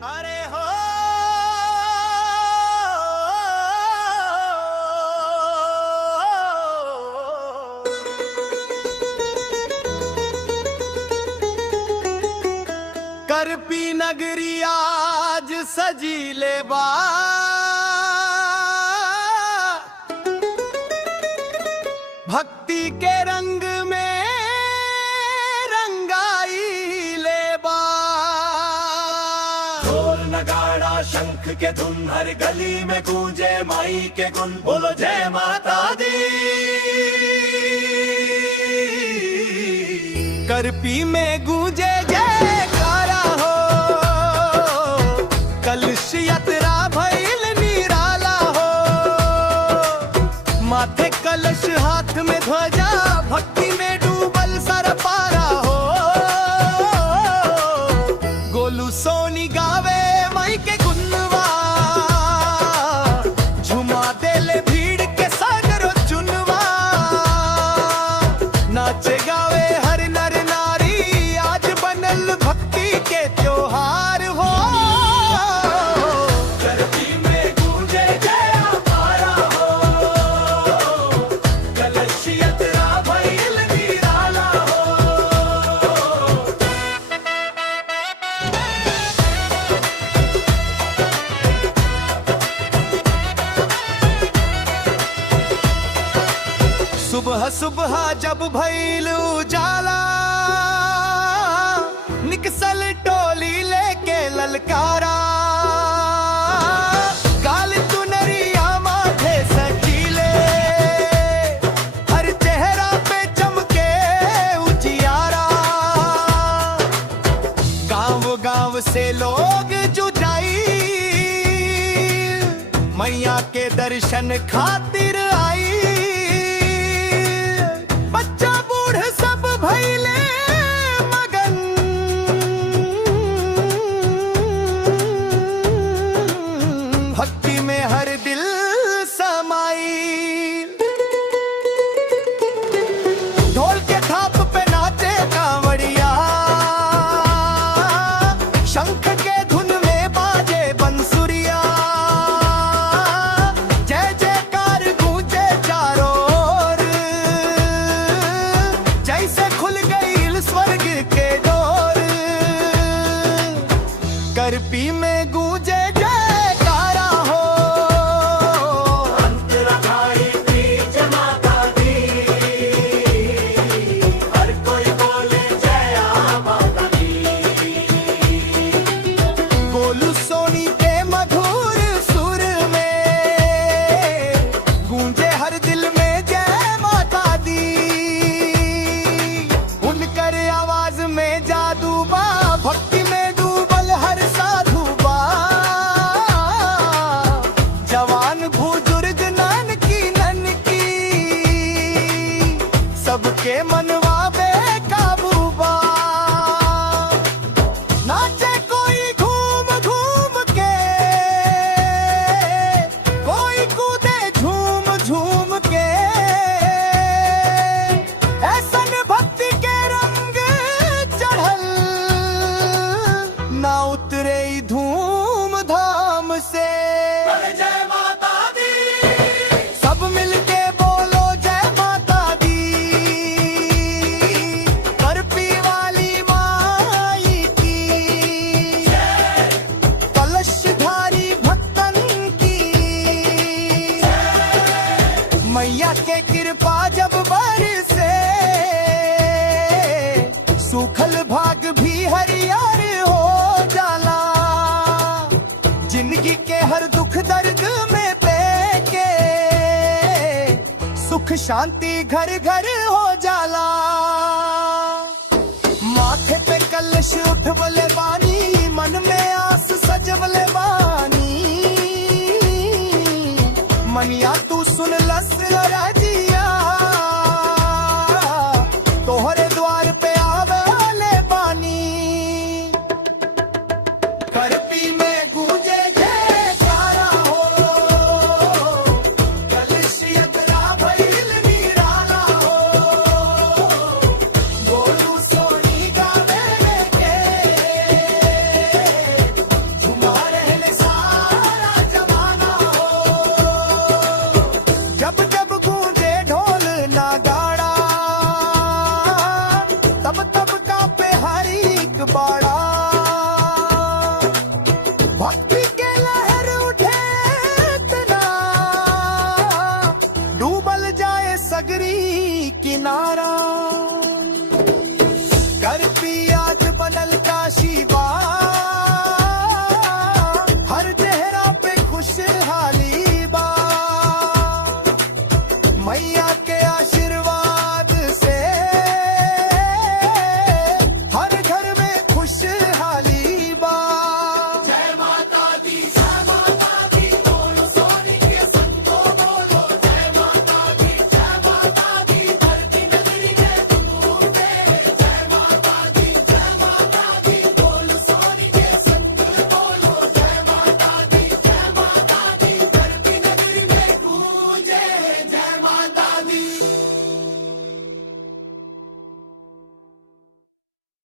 अरे हो करपी नगरी आज सजीले बा भक्ति के रंग में रंगाई लेबा। ढोल नगाड़ा शंख के धुन हर गली में गूंजे माई के गुण। बोलो जय माता दी। करपी में गूंजे जयकारा हो, कलश यात्रा भइल निराला हो। माथे कलश हाथ में ध्वजा, भक्ति में डूबल सर पारा हो। गोलू सोनी गावे माई के गुनवा, झुमा देले भीड़ के सागरो चुनवा। नाचे गावे हर नर नारी, आज बनल भक्ति के त्योहार हो। करपी में गूंजे जयकारा हो, कलश यात्रा भइल निराला हो। सुबह सुबह जब भइल उजाला, निकसल टोली लेके ललकारा। काल चुनरिया माथे सकीले, हर चेहरा पे चमके उजियारा। गांव गांव से लोग जुटाई, मैया के दर्शन खातिर आई। बच्चा बूढ़ सब भइले मगन, भक्ति में हर दिल समाई। ढोल के थाप पे नाचे कांवड़िया, शंख के धुन में बाजे बंसुरिया। जय जयकार गूंजे चारों ओर, जैसे खुल गई स्वर्ग के डोर। करपी में गूंजे जयकारा हो, अंतराधाई बीच माता दी। हर कोई बोले जय माता दी। गोलू सोनी के मधुर सुर में गूंजे हर दिल में जय माता दी। उनकर आवाज में जादू बा, भक्ति में डूबल हर साधु बा। जवान बुजुर्ग नानकी ननकी, सबके मनवा बेकाबू बा। नाचे कोई घूम घूम के, कोई कूदे झूम झूम के। ऐसन भक्ति के रंग चढ़ल, ना उतरे ई धूम धाम से। जय माता दी। सब मिलके बोलो जय माता दी। करपी वाली माई की, कलशधारी भक्तन की। मैया के कृपा जब बरसे, सूखल भाग भी हरियर हो जाला। जिंदगी के हर दुख दर्द में पेके, सुख शांति घर घर हो जाला। माथे पे कलश उठवले बानी, मन में आस सजवले बानी। मनिया तू सुन लस रजिया, तोहरे द्वार पे आवे बानी। करपी में